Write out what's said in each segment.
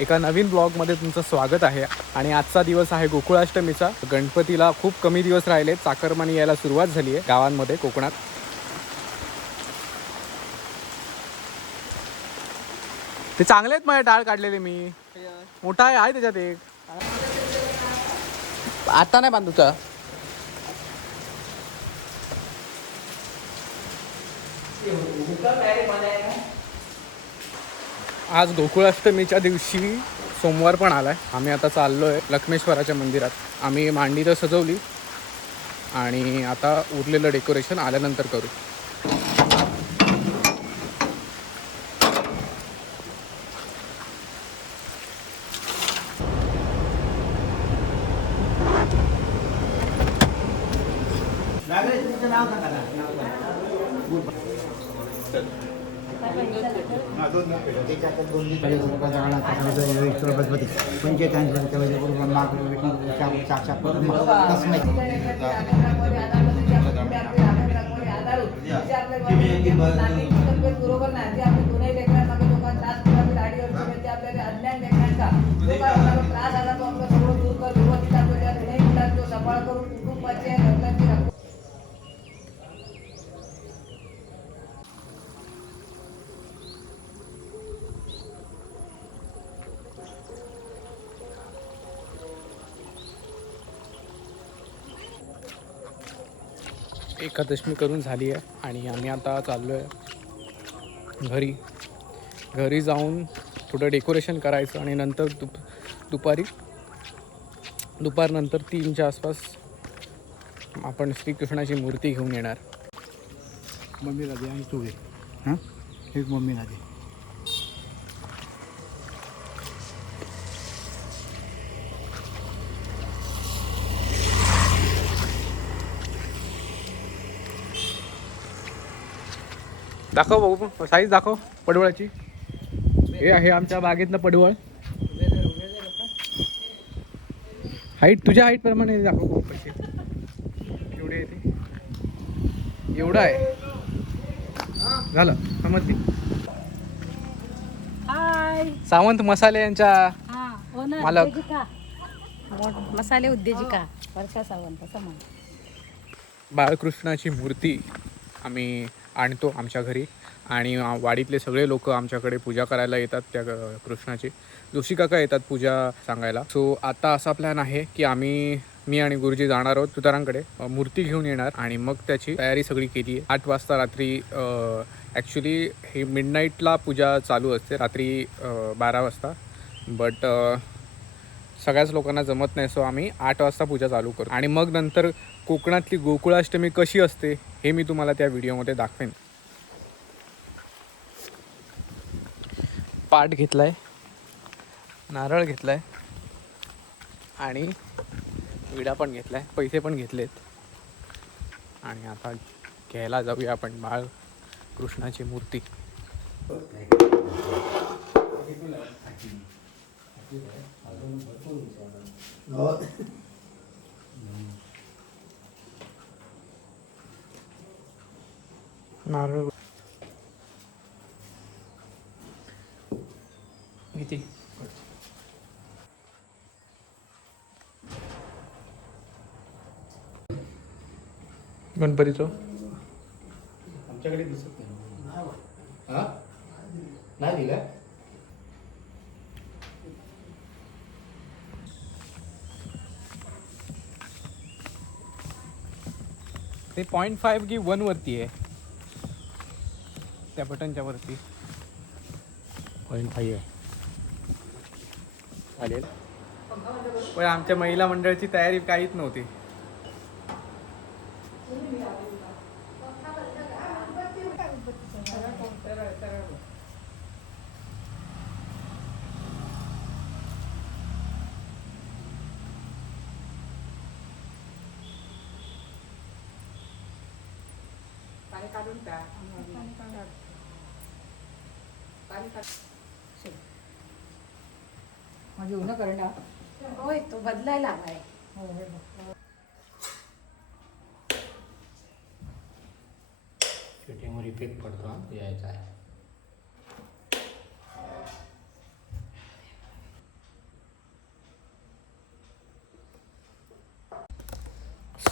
एका नवीन ब्लॉगमध्ये तुमचं स्वागत आहे। आणि आजचा दिवस आहे गोकुळाष्टमीचा। गणपतीला खूप कमी दिवस राहिले, चाकरमानी यायला सुरुवात झाली आहे गावांमध्ये कोकणात। ते चांगले आहेत, माझ्या डाळ काढलेले मी मोठा आहे त्याच्यात एक। आता नाही बांधूचा। आज गोकुळाष्टमीच्या दिवशी सोमवार पण आलाय। आम्ही आता चाललोय लक्ष्मेश्वराच्या मंदिरात। आम्ही मांडी तर सजवली आणि आता उरलेलं डेकोरेशन आल्यानंतर करू। एकादशमी करून झाली आहे आणि आम्ही आता चाललो आहे घरी जाऊन थोडं डेकोरेशन करायचं आणि नंतर दुपारनंतर 3च्या आसपास आपण श्रीकृष्णाची मूर्ती घेऊन येणार। मम्मीला दे आणि तू घे। हां, एक मम्मीला दे। दाखव भाऊ, साईज दाखव पडवळाची। हे आहे आमच्या बागेतलं पडवळ। हाईट तुझ्या हाईट प्रमाणे दाखव भाऊ कशी एवढे आहे ते। एवढं आहे झालं समजली। हाय सावंत मसाले यांच्या मालक मसाले उद्योजिका वर्षा सावंत समान। बाळकृष्णाची मूर्ती आम्ही आणतो आमच्या घरी आणि वाडीतले सगळे लोक आमच्याकडे पूजा करायला येतात त्या कृष्णाची। जोशी काका येतात पूजा सांगायला। सो आता असा प्लॅन आहे की मी आणि गुरुजी जाणार आहोत तुतारांकडे, मूर्ती घेऊन येणार आणि मग त्याची तयारी सगळी केली आहे। 8 वाजता रात्री ॲक्च्युली हे मिडनाईटला पूजा चालू असते, रात्री 12 वाजता, बट सगळ्याच लोकांना जमत नाही। सो आम्ही 8 वाजता पूजा चालू करू आणि मग नंतर कोकणातली गोकुळाष्टमी कशी असते हे मी तुम्हाला त्या व्हिडिओमध्ये दाखवेन। पाट घेतलाय, नारळ घेतलाय आणि विडा पण घेतलाय, पैसे पण घेतलेत आणि आता घ्यायला जाऊया आपण बाळकृष्णाची मूर्ती। नारळ किती गणपतीचं आमच्याकडे दिसत नाही। हां, नाही दिला। ते 0.5 की 1 वरती आहे, त्या बटनच्या वरती 0.5 आहे। चालेल, पण आमच्या महिला मंडळाची तयारी काहीच नव्हती। माझी उन्हा करणार होय, तो बदलायला हवाय। फिटिंगवर इफेक्ट पडतो, यायचा आहे।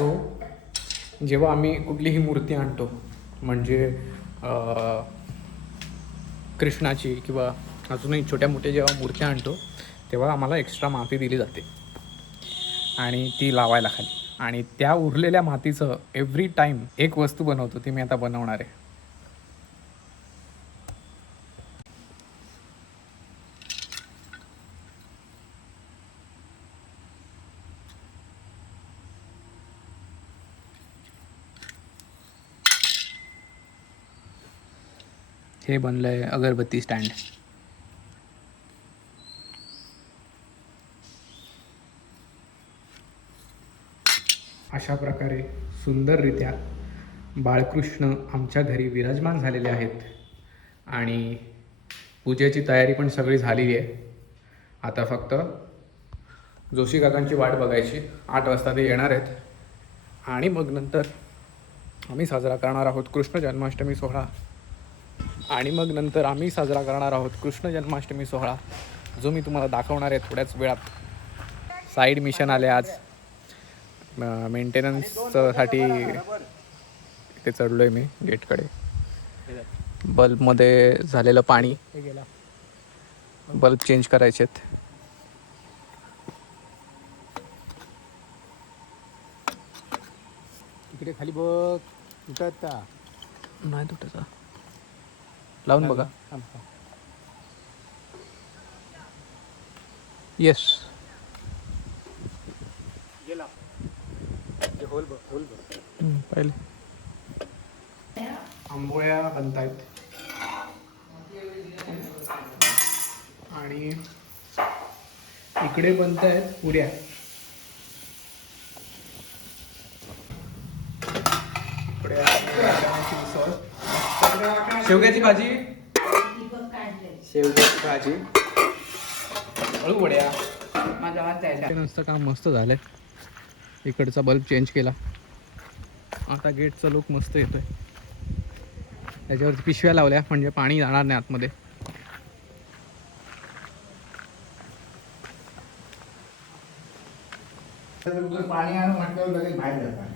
सो जेव्हा आम्ही कुठलीही मूर्ती आणतो म्हणजे कृष्णाची किंवा अजूनही छोट्या मोठ्या जेव्हा मूर्त्या आणतो तेव्हा आम्हाला एक्स्ट्रा माती दिली जाते आणि ती लावायला खाली. आणि त्या उरलेल्या मातीचं एव्हरी टाईम एक वस्तू बनवतो, ती मी आता बनवणार आहे. हे बनलं आहे अगरबत्ती स्टँड. अशा प्रकारे सुंदररित्या बाळकृष्ण आमच्या घरी विराजमान झालेले आहेत आणि पूजेची तयारी पण सगळी झालेली आहे. आता फक्त जोशी काकांची वाट बघायची. 8 वाजता ते येणार आहेत आणि मग नंतर आम्ही साजरा करणार आहोत कृष्ण जन्माष्टमी सोहळा. आणि मग नंतर आम्ही साजरा करणार आहोत कृष्ण जन्माष्टमी सोहळा, जो मी तुम्हाला दाखवणार आहे थोड्याच वेळात. साईड मिशन आले आज मेंटेनन्ससाठी. इथे चढलो आहे मी गेटकडे. बल्बमध्ये झालेलं पाणी, बल्ब चेंज करायचे आहेत. इकडे खाली बघ तुटत नाही तुटायचा, लावून बघा. येस, पहिले आंबोळ्या बनतायत आणि इकडे बनतायत पुऱ्या. इकडे उसळ, शेवग्याची भाजी, शेवग्याची भाजी, अळू वड्या. नुसतं काम मस्त झालंय. इकडचा बल्ब चेंज केला, आता गेटचा लुक मस्त येतोय. त्याच्यावरती पिशव्या लावल्या म्हणजे पाणी जाणार नाही आतमध्ये. पाणी आणून म्हटल्यावर लगेच बाहेर जातात.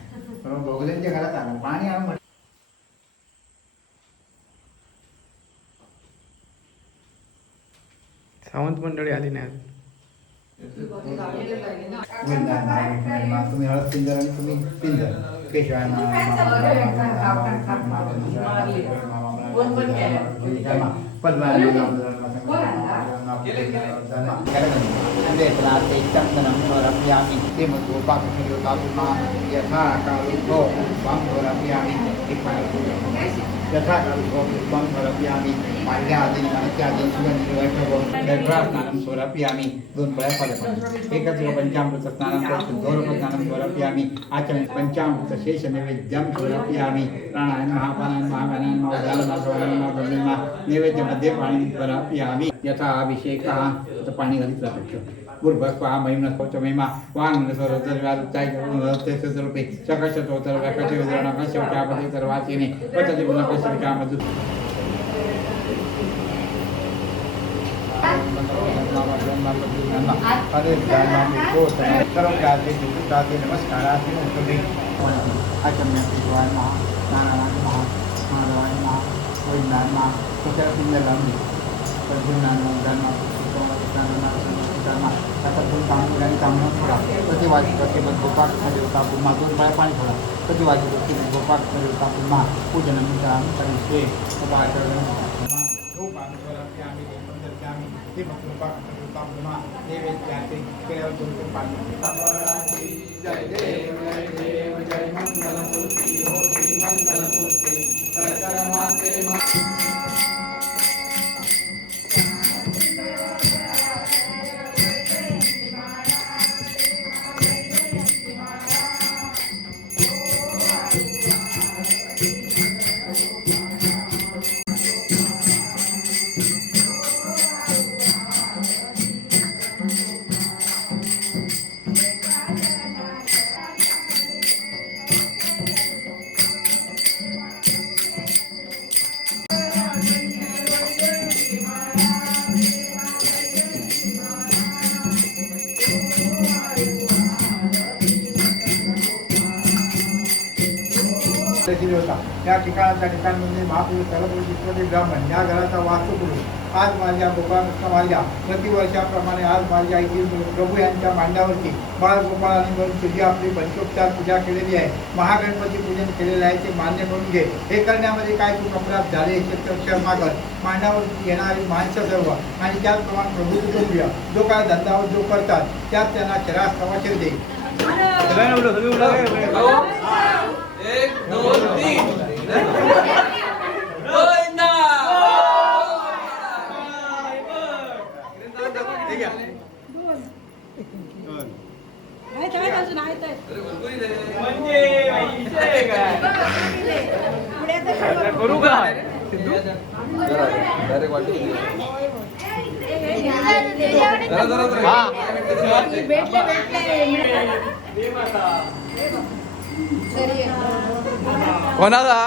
बघल्यांच्या घरात आलं पाणी आणून. सावंत मंडळी आली नाही अजून. तुम्ही हळद पिंजर आणि तुम्ही पिंजर केशवाय आम्ही 2 पळ्या पाले एकच पंचामृत स्नानं करतो. गौरवस्नानं स्वरापयामी आचमन पंचामृत शेष नैवेद्यं स्वरापयामी. प्राणायाम महापानायम महागानायम महादान नैवेद्यामध्ये पाणी स्वरापयामी. यथा अभिषेकः तर पाणी घालीत राहतो. पूर्वस्वा महिमनस्पच महिमा वांग स्वरूपे शकशतोत्तर व्याकचे वितरण शेवटापती सर्वाचीने पचती पुनः हरे नमस्काराचे आचमनाचे शिवाय नारायण महादेवाय वैद्यनाथ प्रतिवादी गोपाळ देवता पुन्हा 2 पाय पाणी थोडा प्रतिवादी गोपाळ देवता पुन्हा पूजन करिष्ये. जय देव जय देव जय मंगलमूर्ति हो श्री मंगलमूर्ति दर्शन होता. या ठिकाणाच्या ठिकाणी महापुरुष सर्वप्रतिष्ठित ब्राह्मण या घराचा वास्तुपुरुष आज माझ्या गोपाळकृष्ण माझ्या प्रतिवर्षाप्रमाणे आज माझ्या इथे प्रभू यांच्या मांड्यावरती बाळगोपाळाने म्हणून तुझी आपली पंचोपचार पूजा केलेली आहे. महागणपती पूजन केलेलं आहे ते मान्य करून घे. हे करण्यामध्ये काय तू अपराध झाले क्षमा कर. मांडावर येणारी माणसं सर्व आणि त्याचप्रमाणे प्रभू कुटुंबीय जो काय धंदा जो करतात त्यात त्यांना चरास तवाचर दे. करू का कोणाला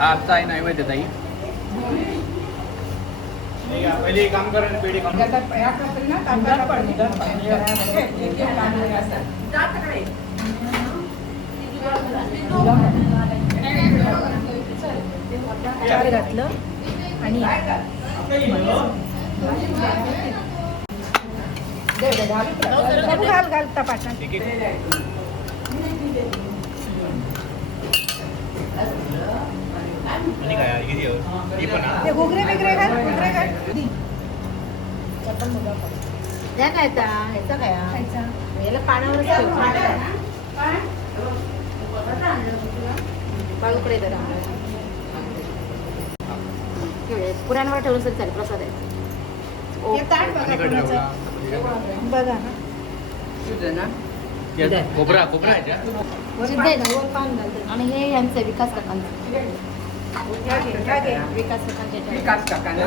आजचा आहे नैवेद्य ताई. पहिले काम करा पेढे काम घातलं आणि घाल तपाटा घुगरे वगैरे घाल घुगरे घाल त्या काय ह्याचा काय याला पाण्यावर बाळूकडे जरा पुराणवर ठेवलं तरी चालेल. प्रसाद आहे बघा कोपरा आणि हे यांचं विकास काकांचं विकास काकांचं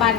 पान